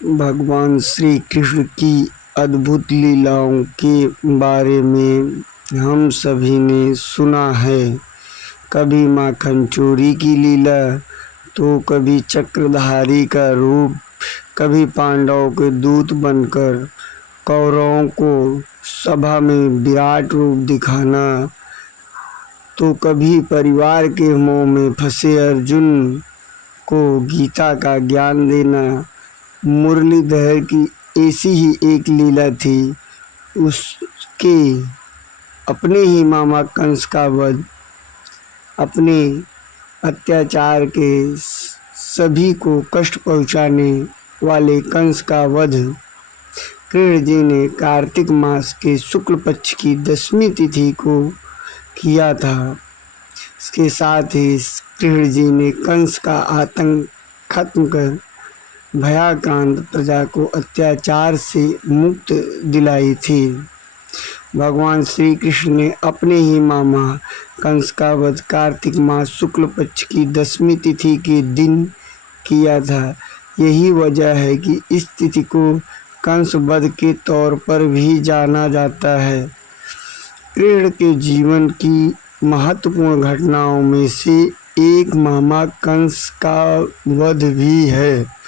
भगवान श्री कृष्ण की अद्भुत लीलाओं के बारे में हम सभी ने सुना है। कभी माखन चोरी की लीला, तो कभी चक्रधारी का रूप, कभी पांडवों के दूत बनकर कौरवों को सभा में विराट रूप दिखाना, तो कभी परिवार के मोह में फंसे अर्जुन को गीता का ज्ञान देना। मुरलीधर की ऐसी ही एक लीला थी। उसके अपने ही मामा कंस का वध, अपने अत्याचार के सभी को कष्ट पहुंचाने वाले कंस का वध कृष्ण जी ने कार्तिक मास के शुक्ल पक्ष की 10वीं तिथि को किया था। इसके साथ ही कृष्ण जी ने कंस का आतंक खत्म कर भयाक्रांत प्रजा को अत्याचार से मुक्त दिलाई थी। भगवान श्री कृष्ण ने अपने ही मामा कंस का वध कार्तिक मास शुक्ल पक्ष की 10वीं तिथि के दिन किया था। यही वजह है कि इस तिथि को कंस वध के तौर पर भी जाना जाता है। कृष्ण के जीवन की महत्वपूर्ण घटनाओं में से एक मामा कंस का वध भी है।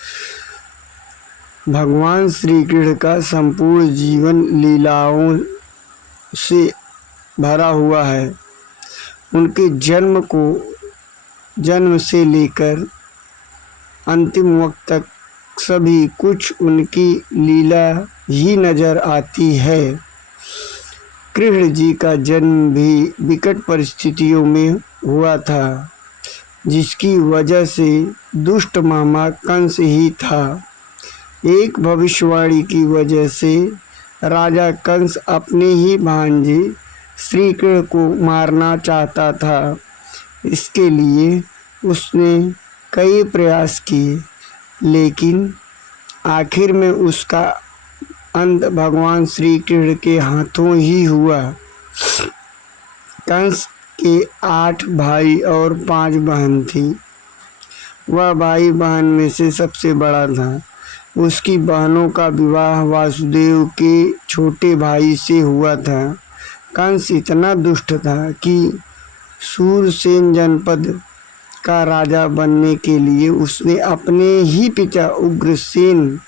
भगवान श्री कृष्ण का संपूर्ण जीवन लीलाओं से भरा हुआ है। उनके जन्म से लेकर अंतिम वक्त तक सभी कुछ उनकी लीला ही नजर आती है। कृष्ण जी का जन्म भी विकट परिस्थितियों में हुआ था, जिसकी वजह से दुष्ट मामा कंस ही था। एक भविष्यवाणी की वजह से राजा कंस अपने ही भांजे श्री कृष्ण को मारना चाहता था। इसके लिए उसने कई प्रयास किए, लेकिन आखिर में उसका अंत भगवान श्री कृष्ण के हाथों ही हुआ। कंस के 8 भाई और 5 बहन थी। वह भाई बहन में से सबसे बड़ा था। उसकी बहनों का विवाह वासुदेव के छोटे भाई से हुआ था। कंस इतना दुष्ट था कि सूरसेन जनपद का राजा बनने के लिए उसने अपने ही पिता उग्रसेन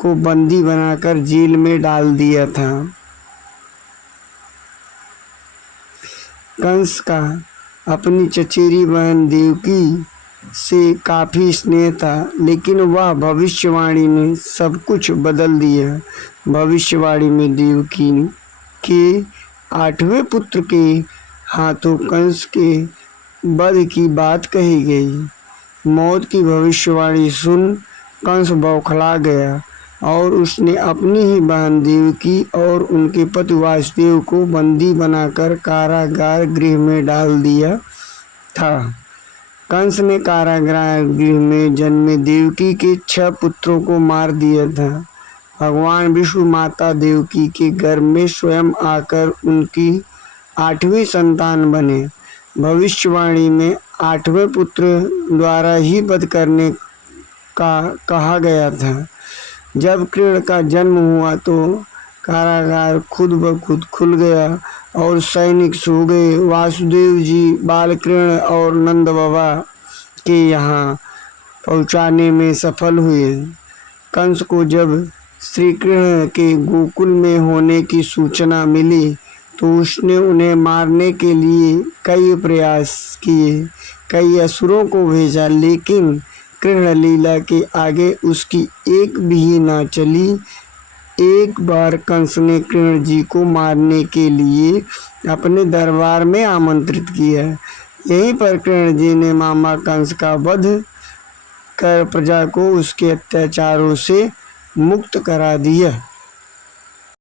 को बंदी बनाकर जेल में डाल दिया था। कंस का अपनी चचेरी बहन देवकी से काफ़ी स्नेह था, लेकिन वह भविष्यवाणी ने सब कुछ बदल दिया। भविष्यवाणी में देवकी के 8वें पुत्र के हाथों कंस के वध की बात कही गई। मौत की भविष्यवाणी सुन कंस बौखला गया और उसने अपनी ही बहन देवकी और उनके पति वासुदेव को बंदी बनाकर कारागार गृह में डाल दिया था। कंस ने कारागार गृह में जन्मे देवकी के 6 पुत्रों को मार दिया था। भगवान विष्णु माता देवकी के गर्भ में स्वयं आकर उनकी 8वीं संतान बने। भविष्यवाणी में 8वें पुत्र द्वारा ही वध करने का कहा गया था। जब कृष्ण का जन्म हुआ तो कारागार खुद ब खुद खुल गया और सैनिक सो गए। वासुदेव जी बालकृष्ण और नंद बाबा के यहाँ पहुँचाने में सफल हुए। कंस को जब श्री कृष्ण के गोकुल में होने की सूचना मिली तो उसने उन्हें मारने के लिए कई प्रयास किए, कई असुरों को भेजा, लेकिन कृष्ण लीला के आगे उसकी एक भी ना चली। एक बार कंस ने कृष्ण जी को मारने के लिए अपने दरबार में आमंत्रित किया। यहीं पर कृष्ण जी ने मामा कंस का वध कर प्रजा को उसके अत्याचारों से मुक्त करा दिया।